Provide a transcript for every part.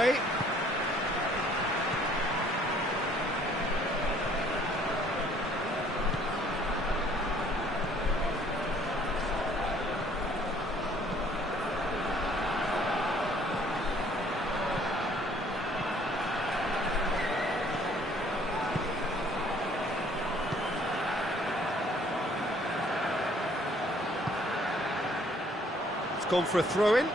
away. It's gone for a throw-in.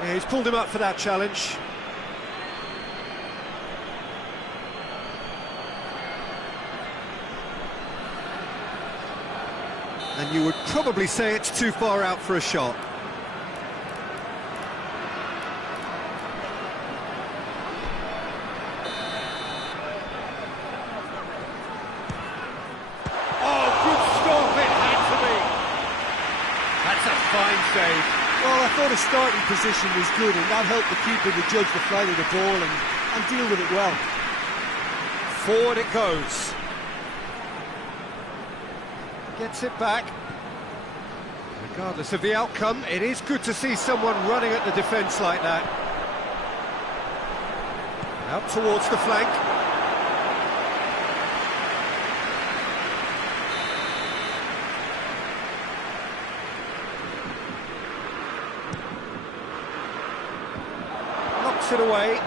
Yeah, he's pulled him up for that challenge. And you would probably say it's too far out for a shot. Oh, good stop, it had to be. That's a fine save. Well, I thought his starting position was good, and that helped the keeper to judge the flight of the ball and deal with it well. Forward it goes. Gets it back. Regardless of the outcome, it is good to see someone running at the defence like that. Out towards the flank. Knocks it away.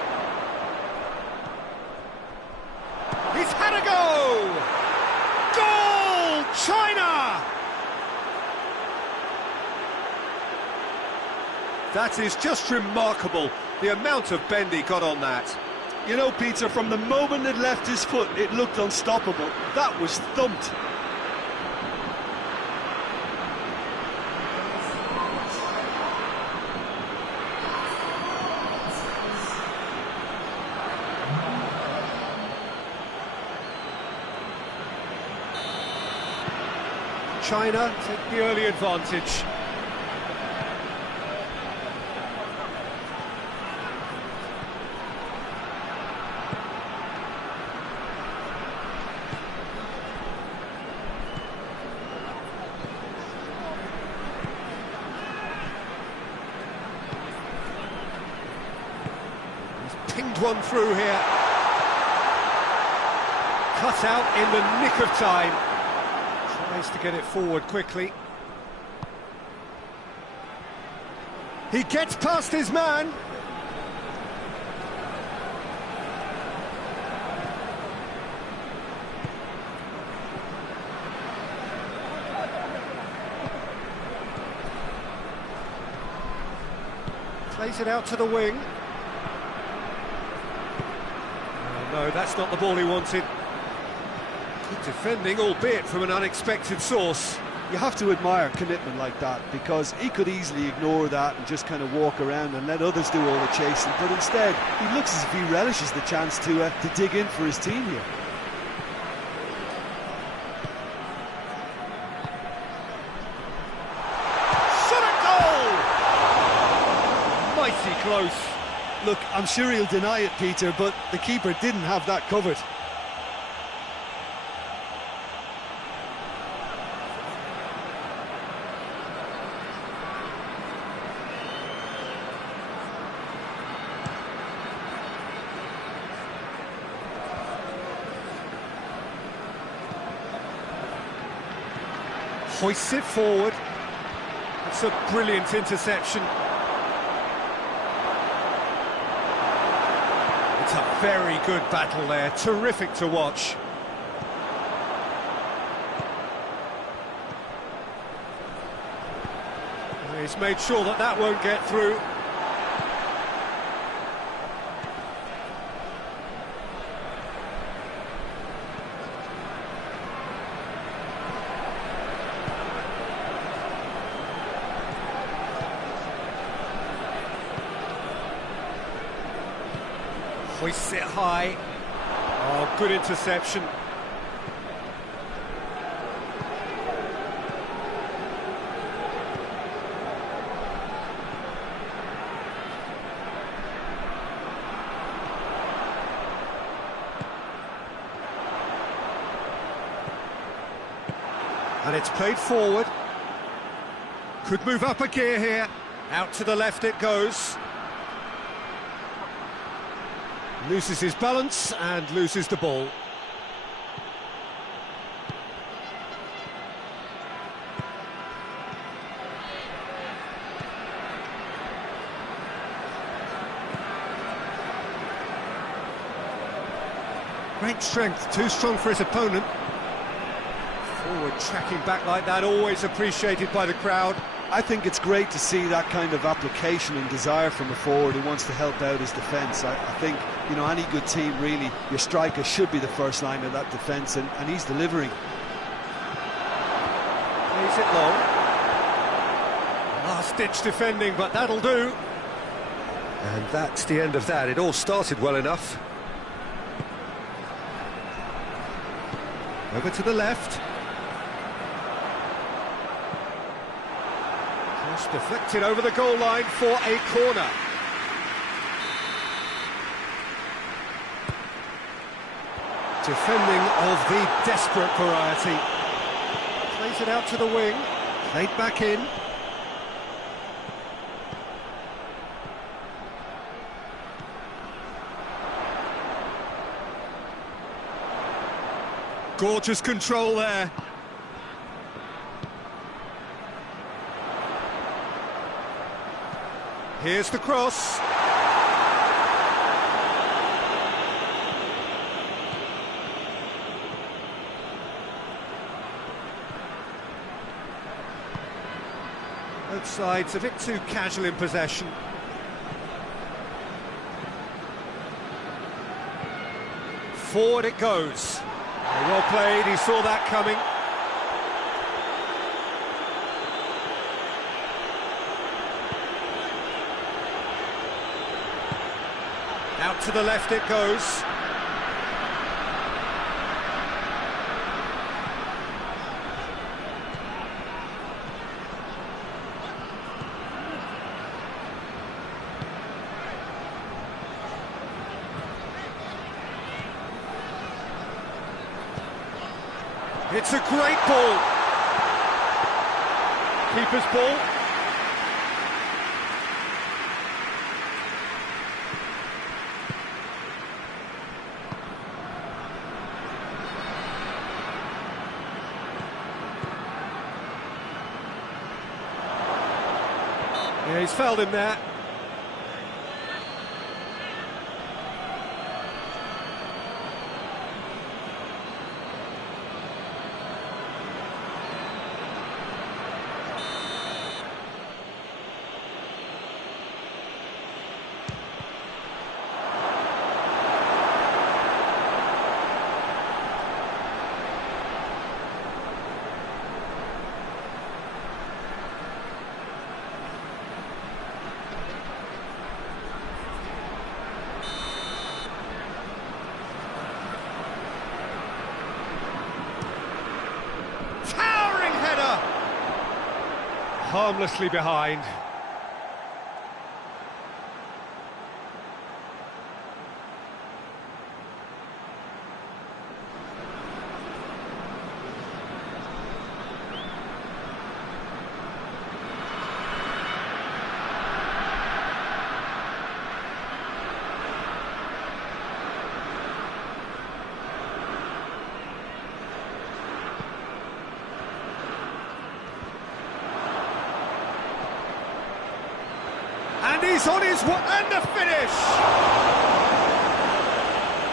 He's had a go! Goal! China! That is just remarkable, the amount of bend he got on that. You know, Peter, from the moment it left his foot, it looked unstoppable. That was thumped. China take the early advantage. He's pinged one through here. Cut out in the nick of time. Tries to get it forward quickly. He gets past his man. Plays it out to the wing. Oh, no, that's not the ball he wanted. Good defending, albeit from an unexpected source. You have to admire commitment like that, because he could easily ignore that and just kind of walk around and let others do all the chasing, but instead he looks as if he relishes the chance to dig in for his team here. Shot at goal! Mighty close. Look, I'm sure he'll deny it, Peter, but the keeper didn't have that covered. Hoists it forward. It's a brilliant interception. It's a very good battle there, terrific to watch. He's made sure that that won't get through. Hoists it high. Oh, good interception. And it's played forward. Could move up a gear here. Out to the left it goes. Loses his balance and loses the ball. Great strength, too strong for his opponent. Forward tracking back like that, always appreciated by the crowd. I think it's great to see that kind of application and desire from a forward who wants to help out his defence. I think, you know, any good team, really, your striker should be the first line of that defence, and he's delivering. Plays it long. Last-ditch defending, but that'll do. And that's the end of that. It all started well enough. Over to the left. Cross deflected over the goal line for a corner. Defending of the desperate variety. Plays it out to the wing. Played back in. Gorgeous control there. Here's the cross. Both sides a bit too casual in possession. Forward it goes. Well played, he saw that coming. Out to the left it goes. It's a great ball. Keeper's ball. Yeah, he's fouled him there. Harmlessly behind. And he's on his way, and the finish!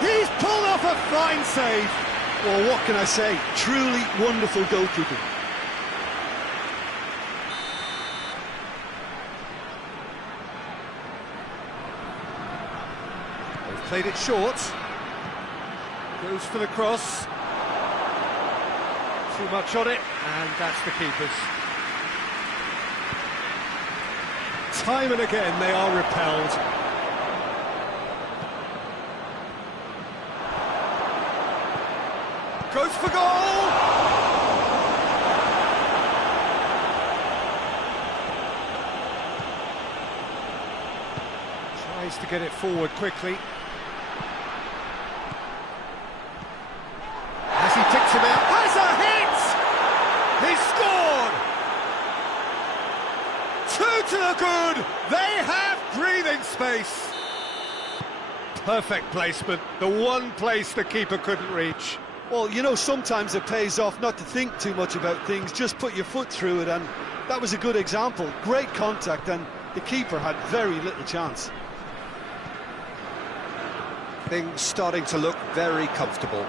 He's pulled off a fine save. Well, what can I say? Truly wonderful goalkeeping. They've played it short. Goes for the cross. Too much on it, and that's the keeper's. Time and again they are repelled. Goes for goal! Tries to get it forward quickly. As he ticks him out, has a hit! to the good! They have breathing space! Perfect placement, the one place the keeper couldn't reach. Well, you know, sometimes it pays off not to think too much about things, just put your foot through it, and that was a good example. Great contact, and the keeper had very little chance. Things starting to look very comfortable.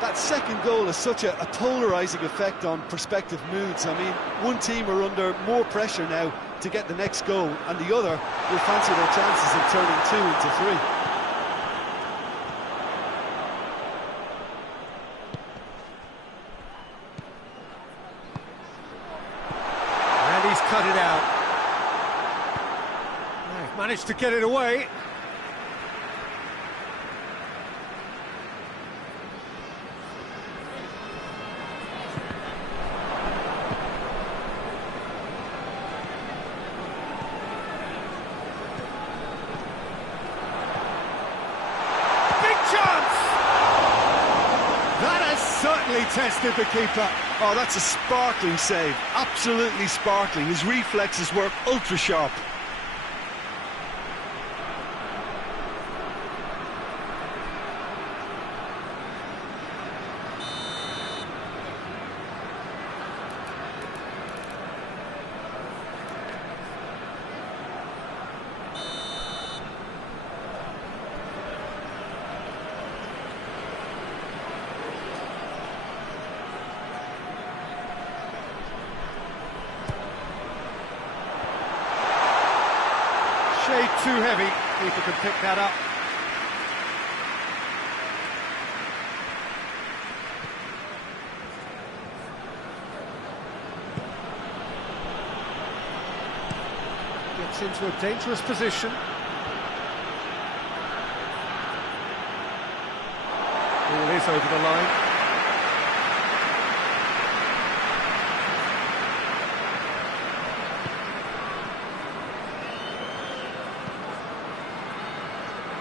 That second goal has such a polarising effect on prospective moods. I mean, one team are under more pressure now to get the next goal, and the other will fancy their chances of turning 2 into 3. And he's cut it out. They've managed to get it away. Certainly tested the keeper. Oh, that's a sparkling save, absolutely sparkling. His reflexes were ultra sharp. Shade too heavy, keeper could pick that up. Gets into a dangerous position. Ball is over the line.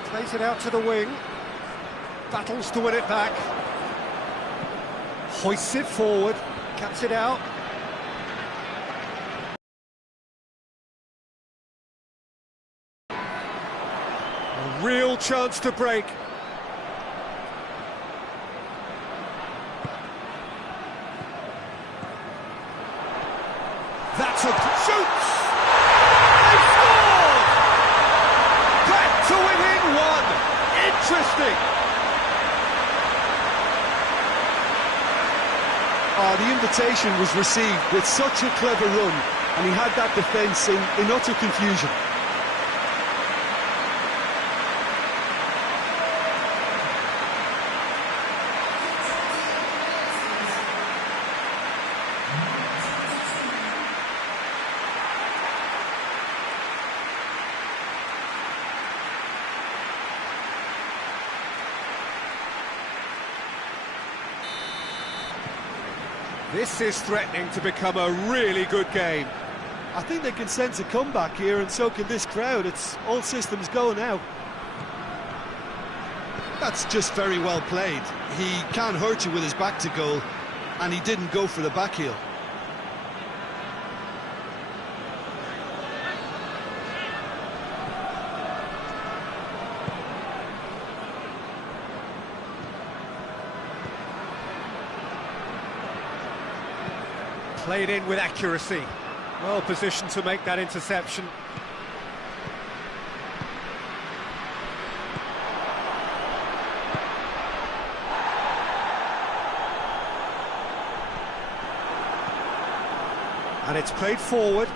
Plays it out to the wing, battles to win it back, hoists it forward, cuts it out. A real chance to break. That's a shoots! They scored! Back to within one. Interesting. Oh, the invitation was received with such a clever run, and he had that defence in utter confusion. This is threatening to become a really good game. I think they can sense a comeback here, and so can this crowd. It's all systems go now. That's just very well played. He can hurt you with his back to goal, and he didn't go for the back heel. Played in with accuracy. Well positioned to make that interception. And it's played forward.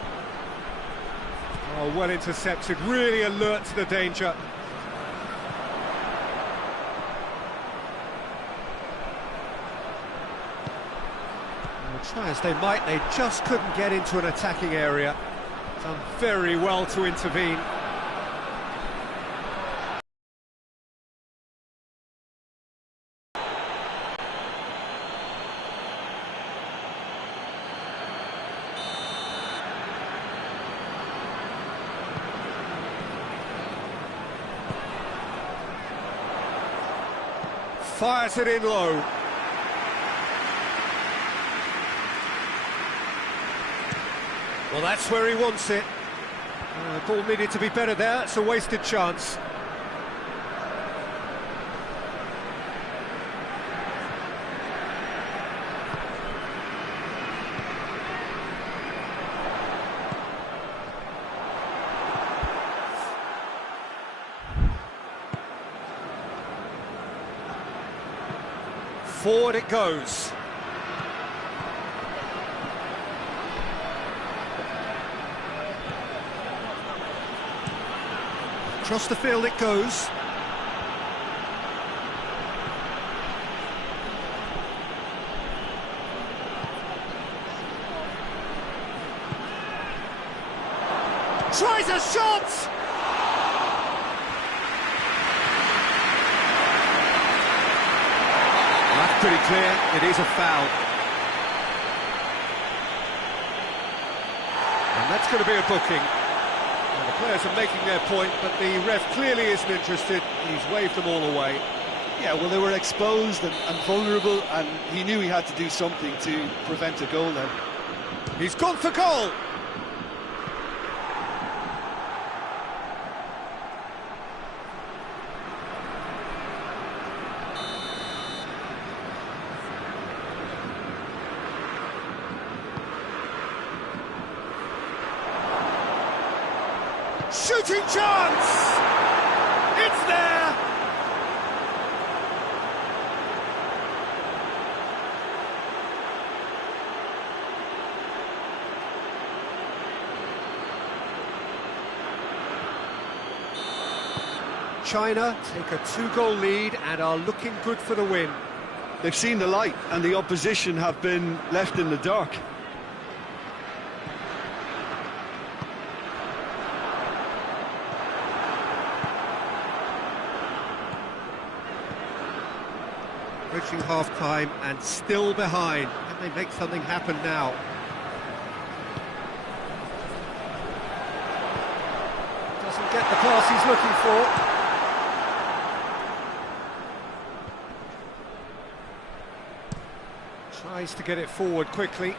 Oh, well intercepted, really alert to the danger. Try as they might, they just couldn't get into an attacking area. Done very well to intervene. Fires it in low. Well, that's where he wants it. The ball needed to be better there, it's a wasted chance. Forward it goes. Across the field it goes. Tries a shot! That's pretty clear, it is a foul. And that's going to be a booking. Well, the players are making their point, but the ref clearly isn't interested. He's waved them all away. Yeah, well, they were exposed and vulnerable, and he knew he had to do something to prevent a goal then. He's gone for goal! Shooting chance! It's there! China take a 2-goal lead and are looking good for the win. They've seen the light, and the opposition have been left in the dark. Approaching half-time and still behind. Can they make something happen now? Doesn't get the pass he's looking for. Tries to get it forward quickly.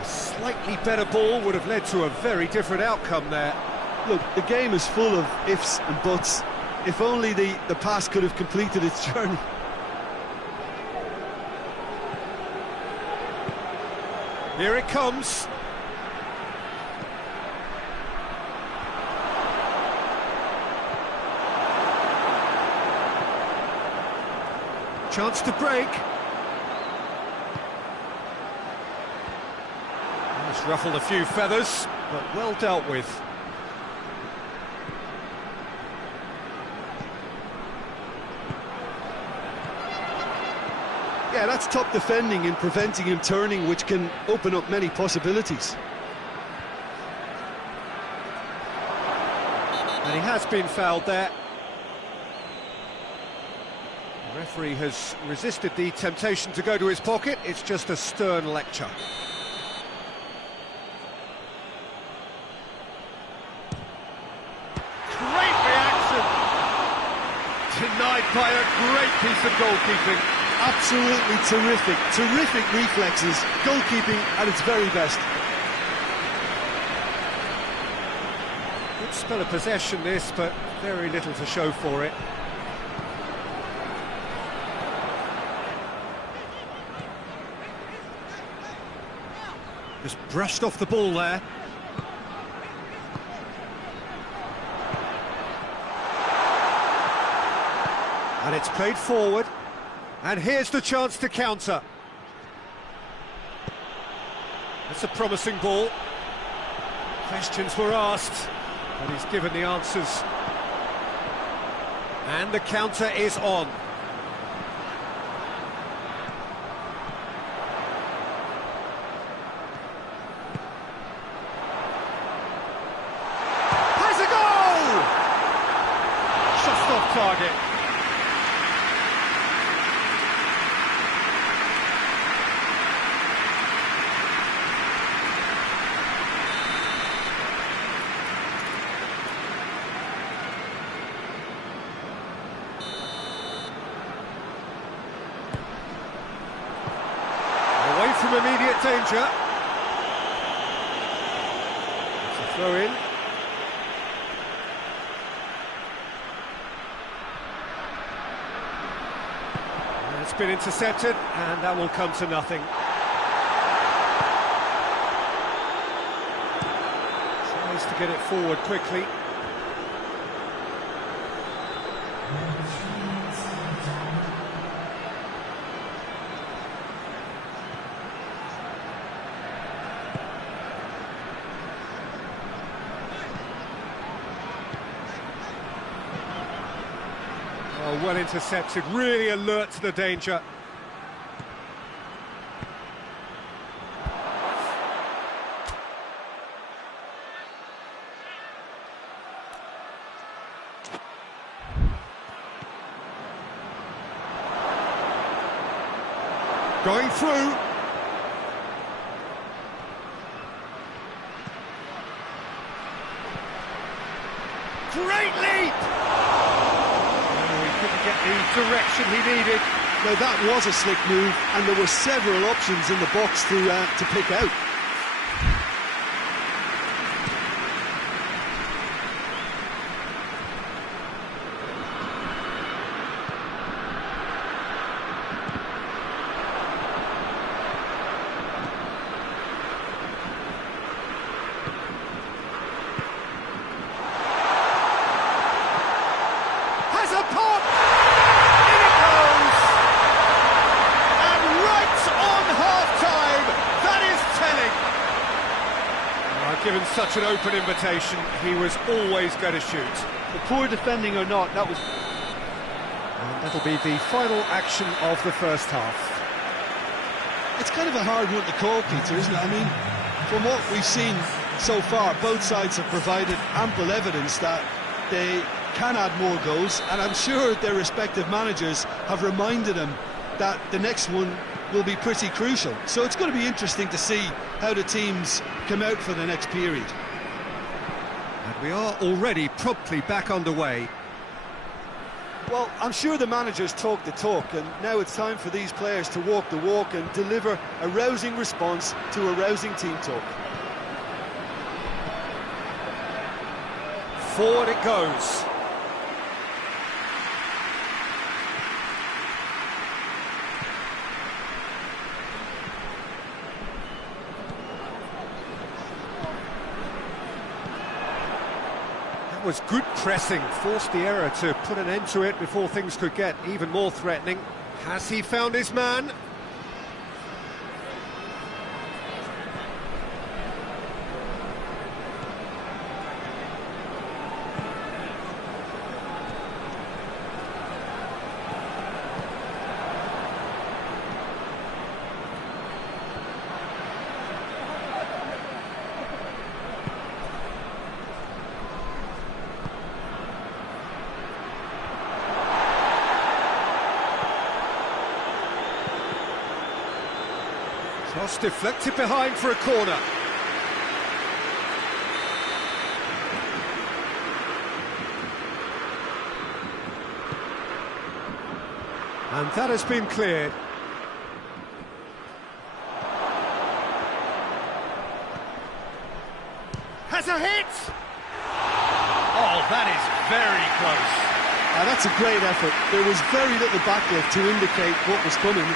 A slightly better ball would have led to a very different outcome there. Look, the game is full of ifs and buts. If only the pass could have completed its journey. Here it comes. Chance to break. Just ruffled a few feathers, but well dealt with. Yeah, that's top defending in preventing him turning, which can open up many possibilities. And he has been fouled there. The referee has resisted the temptation to go to his pocket. It's just a stern lecture. Great reaction! Denied by a great piece of goalkeeping. Absolutely terrific, terrific reflexes, goalkeeping at its very best. Good spell of possession this, but very little to show for it. Just brushed off the ball there. And it's played forward. And here's the chance to counter. That's a promising ball. Questions were asked, but he's given the answers. And the counter is on. Has a goal! Just off target. some immediate danger. It's a throw in. And it's been intercepted, and that will come to nothing. Tries to get it forward quickly. Oh, well intercepted, really alert to the danger. Going through. Great leap! Get the direction he needed. Now that was a slick move, and there were several options in the box to pick out. Has a pop! Given such an open invitation, he was always going to shoot. The poor defending or not, that was... And that'll be the final action of the first half. It's kind of a hard one to call, Peter, isn't it? I mean, from what we've seen so far, both sides have provided ample evidence that they can add more goals, and I'm sure their respective managers have reminded them that the next one will be pretty crucial. So it's going to be interesting to see how the teams come out for the next period. And we are already promptly back underway. Well, I'm sure the managers talk the talk, and now it's time for these players to walk the walk and deliver a rousing response to a rousing team talk. Forward it goes. Was good pressing, forced the error to put an end to it before things could get even more threatening. Has he found his man? Cross deflected behind for a corner. And that has been cleared. Has a hit! Oh, that is very close. That's a great effort. There was very little backlift to indicate what was coming.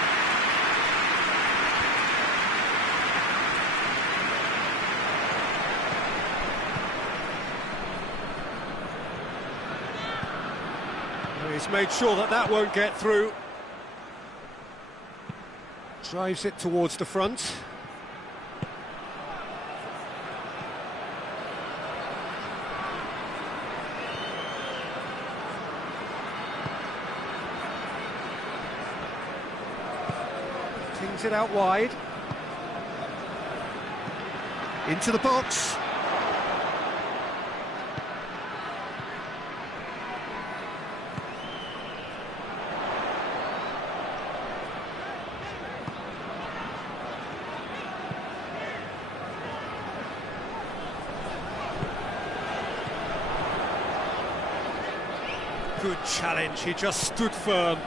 He's made sure that that won't get through. Drives it towards the front. Tings it out wide. Into the box. Good challenge, he just stood firm.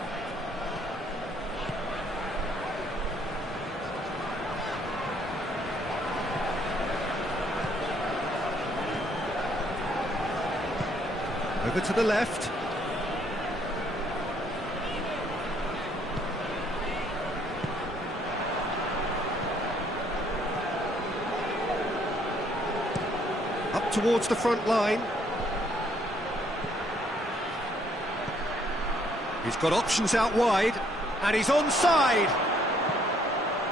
Over to the left. Up towards the front line. He's got options out wide, and he's onside.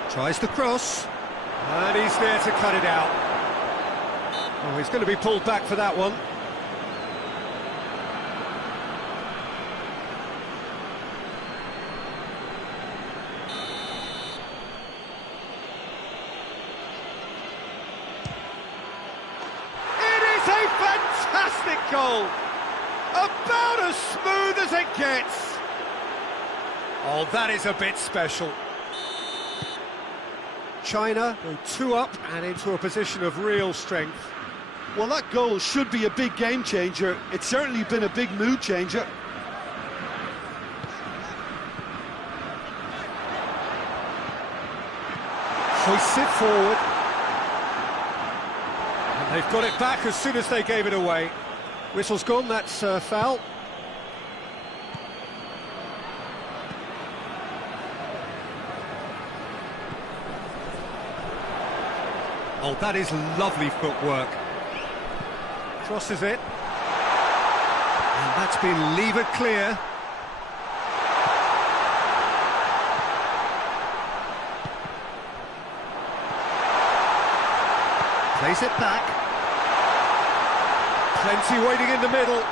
Tries the cross, and he's there to cut it out. Oh, he's going to be pulled back for that one. It is a fantastic goal! About as smooth as it gets. Oh, that is a bit special. China go 2 up and into a position of real strength. Well, that goal should be a big game changer. It's certainly been a big mood changer. Hoists it forward. And they've got it back as soon as they gave it away. Whistle's gone, that's foul. Oh, that is lovely footwork. Crosses it. And that's been levered clear. Plays it back. Plenty waiting in the middle.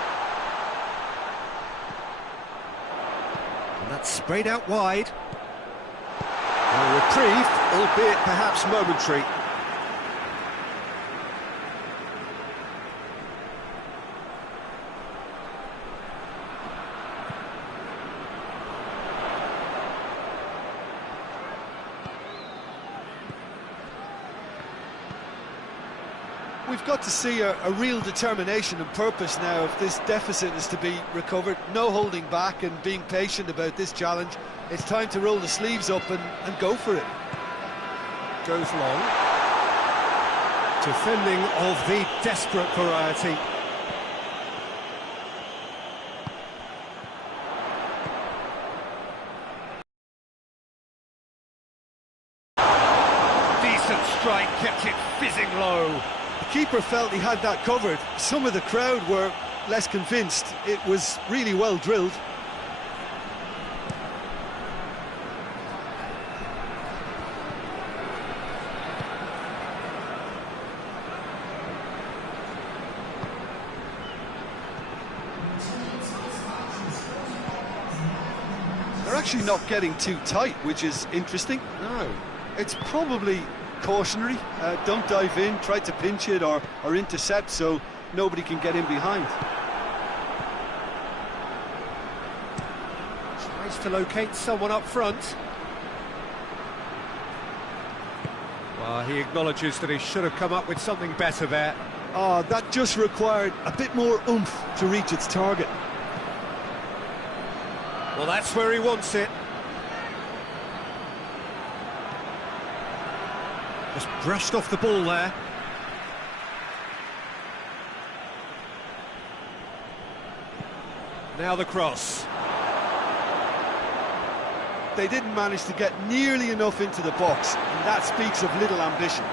And that's sprayed out wide. A reprieve, albeit perhaps momentary. We've got to see a real determination and purpose now if this deficit is to be recovered. No holding back and being patient about this challenge. It's time to roll the sleeves up and go for it. Goes long. Defending of the desperate variety. Decent strike, kept it fizzing low. The keeper felt he had that covered. Some of the crowd were less convinced. It was really well drilled. They're actually not getting too tight, which is interesting. No. It's probably cautionary. Don't dive in, try to pinch it or intercept so nobody can get in behind. Tries to locate someone up front. Well, he acknowledges that he should have come up with something better there. Oh, that just required a bit more oomph to reach its target. Well, that's where he wants it. Just brushed off the ball there. Now the cross. They didn't manage to get nearly enough into the box, and that speaks of little ambition.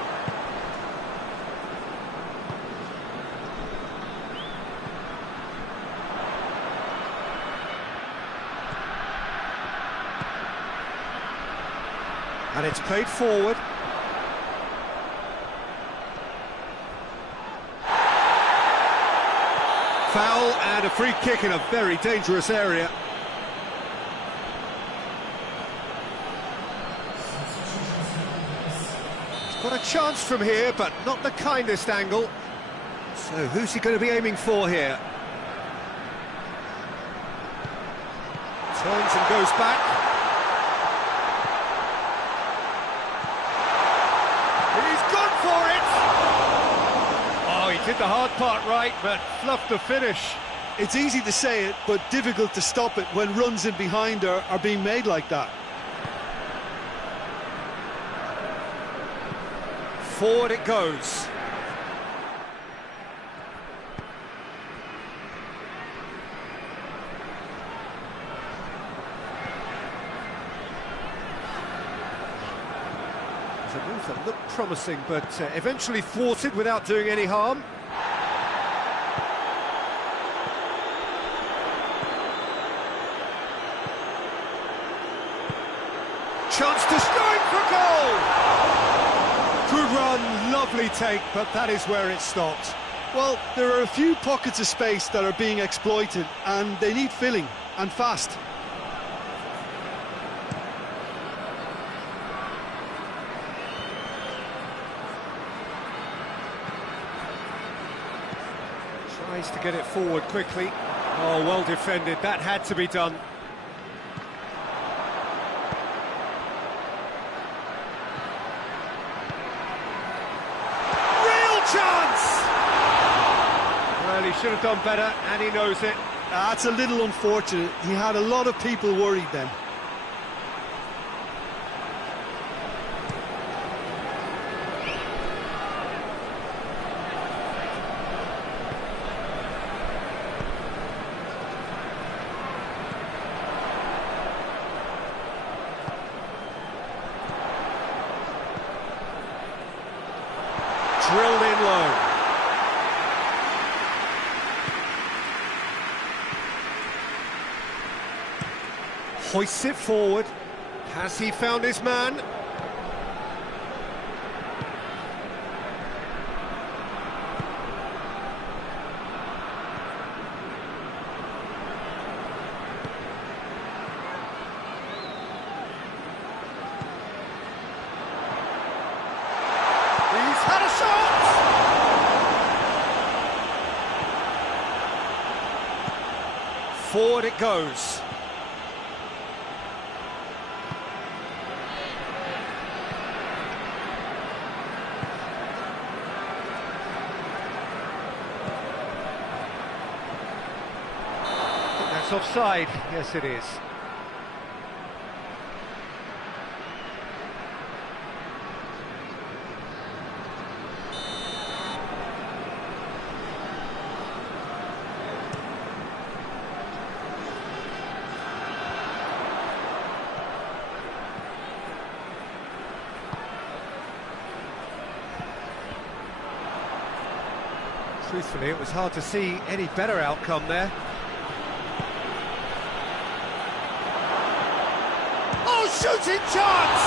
And it's played forward. Foul and a free kick in a very dangerous area. He's got a chance from here, but not the kindest angle. So who's he going to be aiming for here? Turns and goes back. He's gone for it! Oh, he did the hard part right, but fluffed the finish. It's easy to say it, but difficult to stop it when runs in behind are being made like that. Forward it goes. a move that looked promising, but eventually thwarted without doing any harm. Chance to strike for goal! Good run, lovely take, but that is where it stopped. Well, there are a few pockets of space that are being exploited, and they need filling, and fast. Tries to get it forward quickly. Oh, well defended, that had to be done. Well, he should have done better, and he knows it. That's a little unfortunate. He had a lot of people worried then. Drilled in low. Hoists it forward. Has he found his man? He's had a shot! Forward it goes. That's offside. Yes, it is. Truthfully, it was hard to see any better outcome there. Oh, shooting chance!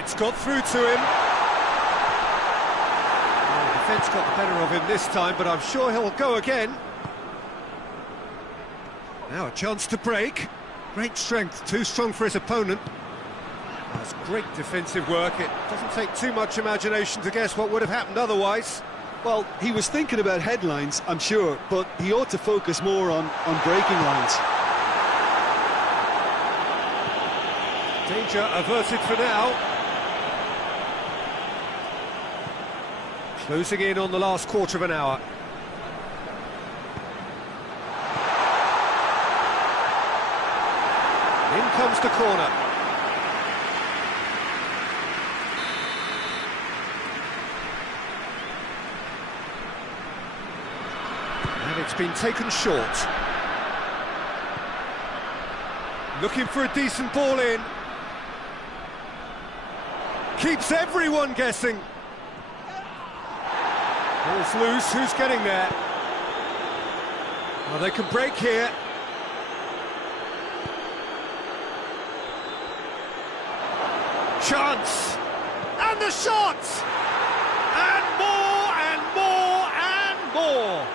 It's got through to him. Oh, the defence got the better of him this time, but I'm sure he'll go again. Now a chance to break. Great strength, too strong for his opponent. That's great defensive work. It doesn't take too much imagination to guess what would have happened otherwise. Well, he was thinking about headlines, I'm sure, but he ought to focus more on breaking lines. Danger averted for now. Closing in on the last quarter of an hour. In comes the corner. And it's been taken short. Looking for a decent ball in. Keeps everyone guessing. Ball's loose, who's getting there? Well, they can break here. Chance, and the shot, and more, and more, and more.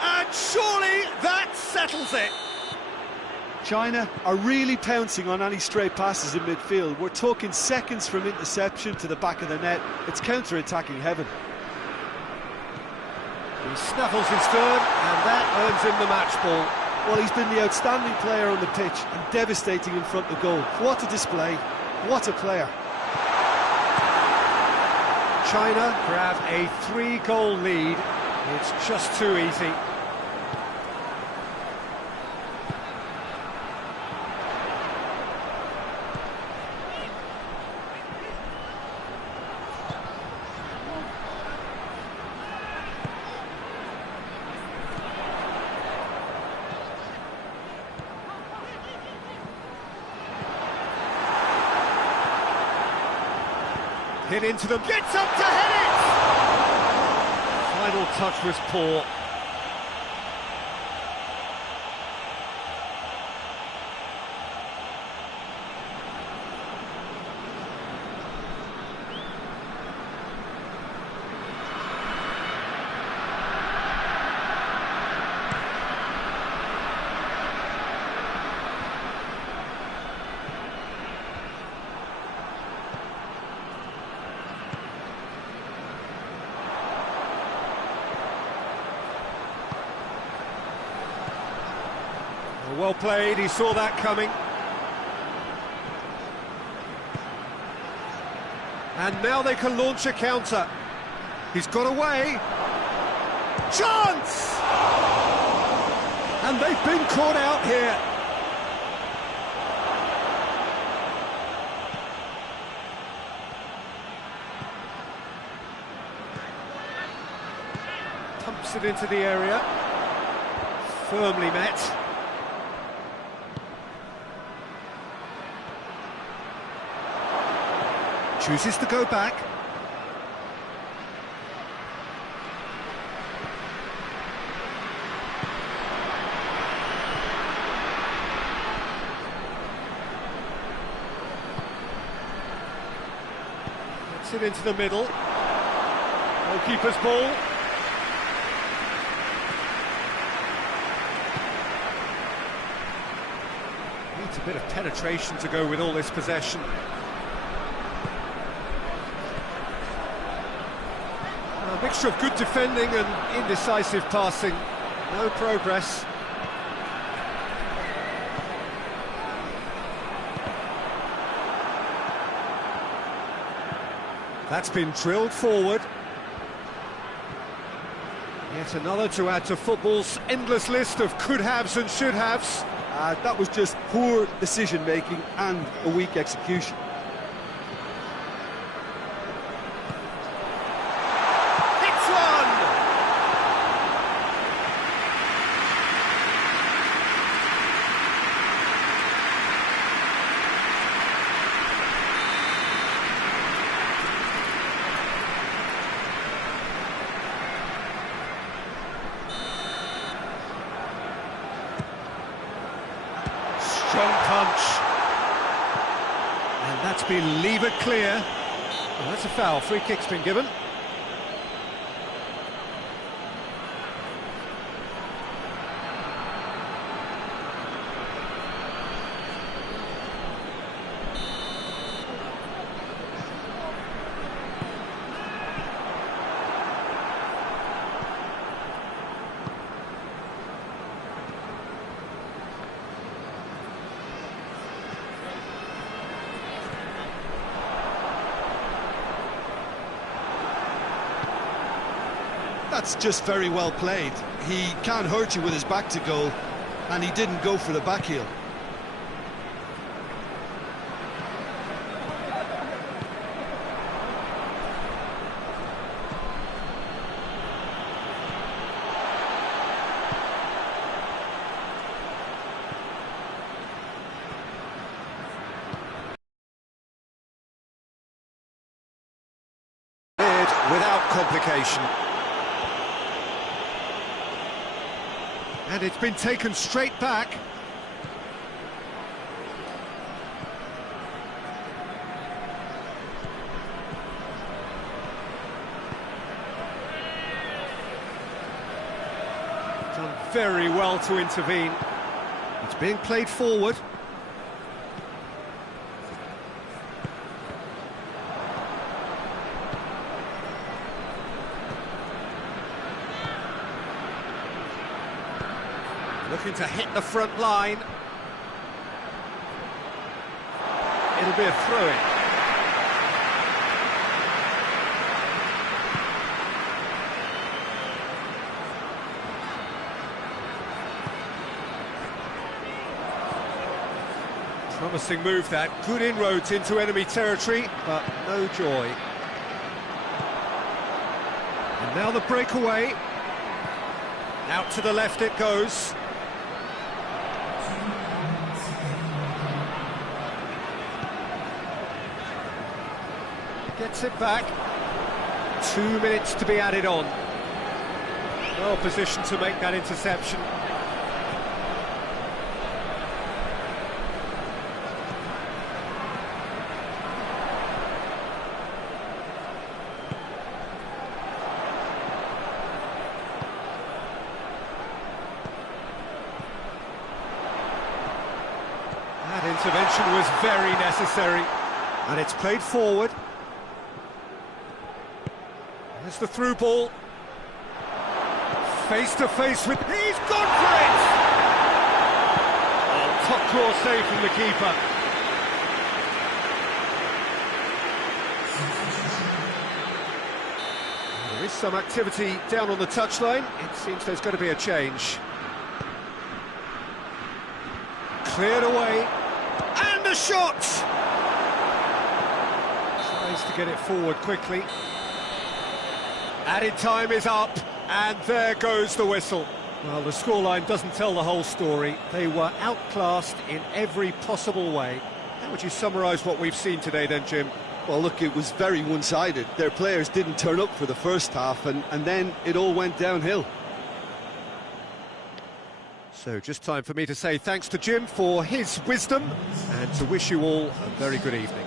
And surely that settles it. China are really pouncing on any stray passes in midfield. We're talking seconds from interception to the back of the net. It's counter-attacking heaven. He snaffles his turn, and that earns him the match ball. Well, he's been the outstanding player on the pitch and devastating in front of goal. What a display, what a player. China grab a 3-goal lead. It's just too easy. Hit into them, gets up to head it! Final touch was poor. Well played, he saw that coming. And now they can launch a counter. He's got away. Chance! And they've been caught out here. Pumps it into the area. Firmly met. Chooses to go back. Gets it into the middle. Goalkeeper's ball. Needs a bit of penetration to go with all this possession. A mixture of good defending and indecisive passing. No progress. That's been drilled forward. Yet another to add to football's endless list of could-haves and should-haves. That was just poor decision-making and a weak execution. Strong punch. And that's been levered clear. Well, that's a foul. Free kick's been given. That's just very well played. He can't hurt you with his back to goal, and he didn't go for the back heel. Without complication. And it's been taken straight back. Done very well to intervene. It's being played forward. Looking to hit the front line. It'll be a throw-in. Promising move that. Good inroads into enemy territory, but no joy. And now the breakaway. Out to the left it goes. Gets it back. 2 minutes to be added on. Well positioned to make that interception. That intervention was very necessary. And it's played forward. There's the through ball. Face to face with... He's gone for it! Oh, top claw save from the keeper. There is some activity down on the touchline. It seems there's going to be a change. Cleared away. And a shot! Tries to get it forward quickly. Added time is up, and there goes the whistle. Well, the scoreline doesn't tell the whole story. They were outclassed in every possible way. How would you summarise what we've seen today then, Jim? Well, look, it was very one-sided. Their players didn't turn up for the first half, and then it all went downhill. So just time for me to say thanks to Jim for his wisdom, and to wish you all a very good evening.